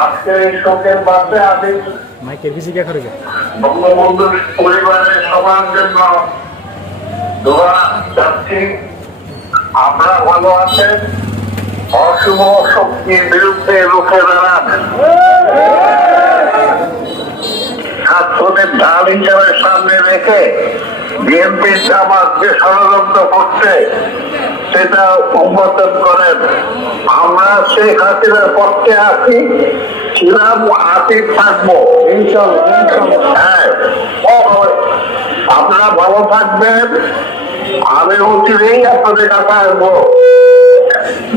আজকে এই শোকের মাঝে আমি মাইকের কে করে বঙ্গবন্ধুর পরিবারের সবার জন্য দোয়া যাচ্ছি ভালো আছেন? অশুভ শক্তির বিরুদ্ধে রুখে দাঁড়ান। ছাত্রদের ঢাল হিসাবে সামনে রেখে বিএনপি জামাত যে ষড়যন্ত্র করছে সেটা উন্মোচন করেন। আমরা শেখ হাসিনার পক্ষে আছি, ছিলাম আছি থাকব। হ্যাঁ আপনারা ভালো থাকবেন। আমি অচিরেই আপনাদের কাছে আসব।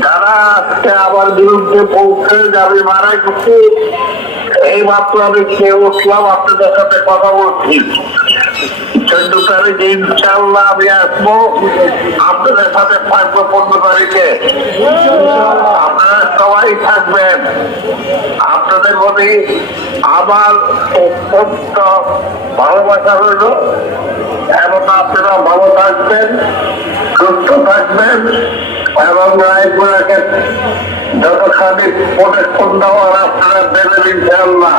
যারা আজকে আমার বিরুদ্ধে পৌঁছে যাবে মারা গেছে এই মাত্র আমি খেয়ে উঠলাম আপনাদের সাথে কথা বলছি। আপনাদের সাথে থাকব পনেরো তারিখে। আপনারা সবাই থাকবেন। আপনারা ভালো থাকবেন, সুস্থ থাকবেন এবং রায়পুরাকে ইনশাল্লাহ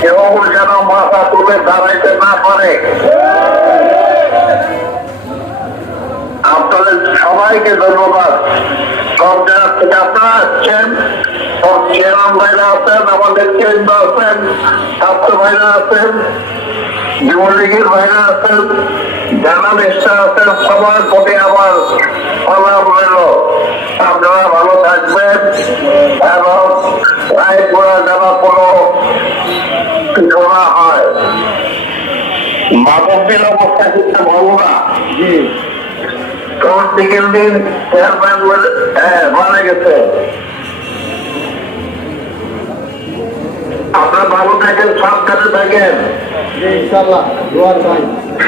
কেউ যেন মাথা তুলে দাঁড়াইতে না পারে। আপনাদের সবাইকে ধন্যবাদ। সব জায়গা থেকে আপনারা আসছেন, সব চেয়ারাম ভাইরা আছেন, আমাদের কেন্দ্র আছেন, ছাত্র ভাইরা আছেন, যুবলীগের ভাইরা আছেন, জার্নালিস্টরা আছেন, সবার প্রতি আমার প্রণাম রইল। আপনারা যেন কোনো কিছু হয় মাদকের অবস্থা কিন্তু ভালো না আপনারা ভালো থাকেন সাবধানে থাকেন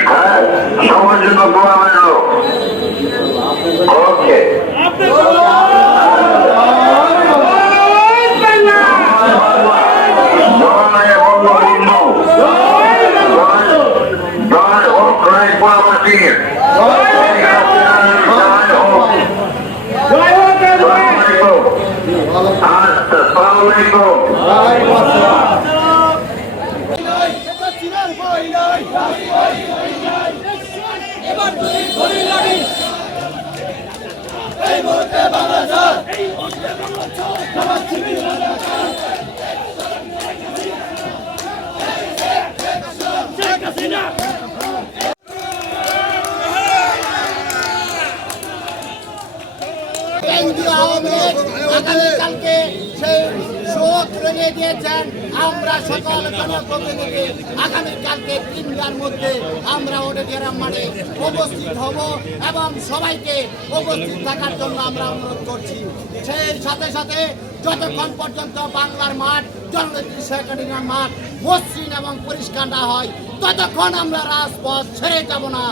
হ্যাঁ সবার জন্য দোয়া রইল এই মুহূর্তে বাংলাদেশ শেখ আগামীকালকে সেই শোক রঙিয়ে দিয়েছেন। আমরা সকল জনপ্রতিনিধি আগামীকালকে তিনটার মধ্যে আমরা ওডিগ্রাম মাঠে উপস্থিত হব এবং সবাইকে উপস্থিত থাকার জন্য আমরা অনুরোধ করছি। সেই সাথে সাথে যতক্ষণ পর্যন্ত বাংলার মাঠ জননেত্রী শেখ হাসিনার মাঠ মসৃণ এবং পরিষ্কার না হয়, ততক্ষণ আমরা রাজপথ ছেড়ে যাব না।